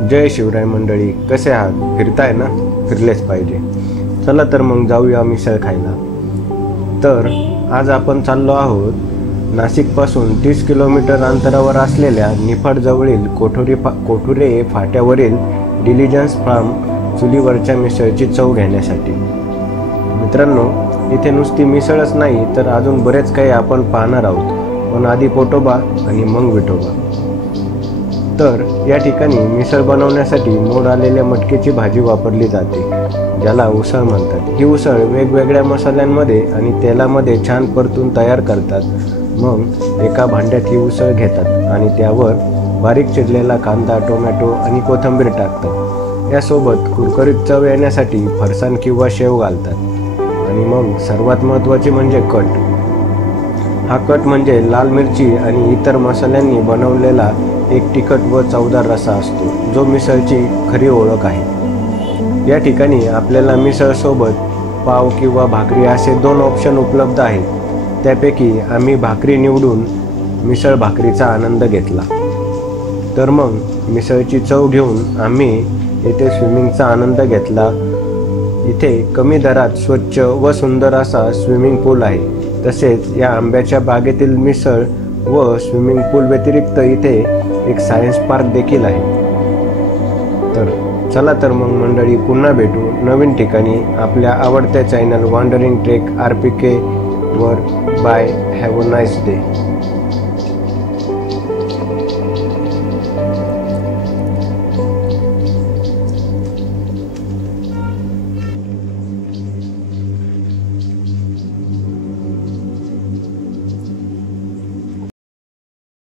जय शिवराय मंडळी, कसे आहात? फिरताय ना? फिरलेच पाहिजे. चला तर मग जाऊया मिसळ खायला. तर आज आपण चाललो आहोत नाशिकपासून 30 किलोमीटर अंतरावर असलेल्या निफाडजवळील कोठुरे फाट्यावरील डिलिजन्स फार्म चुलीवरच्या मिसळची चव घेण्यासाठी. मित्रांनो, इथे नुसती मिसळच नाही तर अजून बरेच काही आपण पाहणार आहोत. पण आधी पोटोबा आणि मग विठोबा. तर या ठिकाणी मिसळ बनवण्यासाठी मोड आलेल्या मटकीची भाजी वापरली जाते, ज्याला उसळ म्हणतात. ही उसळ वेगवेगळ्या मसाल्यांमध्ये आणि तेलामध्ये छान परतून तयार करतात. मग एका भांड्यात ही उसळ घेतात आणि त्यावर बारीक चिरलेला कांदा, टोमॅटो आणि कोथिंबीर टाकतात. यासोबत कुरकुरीत चव येण्यासाठी फरसाण किंवा शेव घालतात. आणि मग सर्वात महत्त्वाचे म्हणजे कट. हा कट म्हणजे लाल मिरची आणि इतर मसाल्यांनी बनवलेला एक तिखट व चवदार रस्सा असतो, जो मिसळची खरी ओळख आहे. या ठिकाणी आपल्याला मिसळसोबत पाव किंवा भाकरी असे 2 ऑप्शन उपलब्ध आहेत. त्यापैकी आम्ही भाकरी निवडून मिसळ भाकरीचा आनंद घेतला. तर मग मिसळची चव घेऊन आम्ही येथे स्विमिंगचा आनंद घेतला. इथे कमी दरात स्वच्छ व सुंदर असा स्विमिंग पूल आहे. तसेच या आंब्याच्या बागेतील मिसळ व स्विमिंग पूल व्यतिरिक्त इथे एक सायन्स पार्क देखील आहे. तर चला तर मग मंडळी, पुन्हा भेटू नवीन ठिकाणी आपल्या आवडत्या चॅनल वॉन्डरिंग ट्रेक RPK वर. Bye. Have a nice day.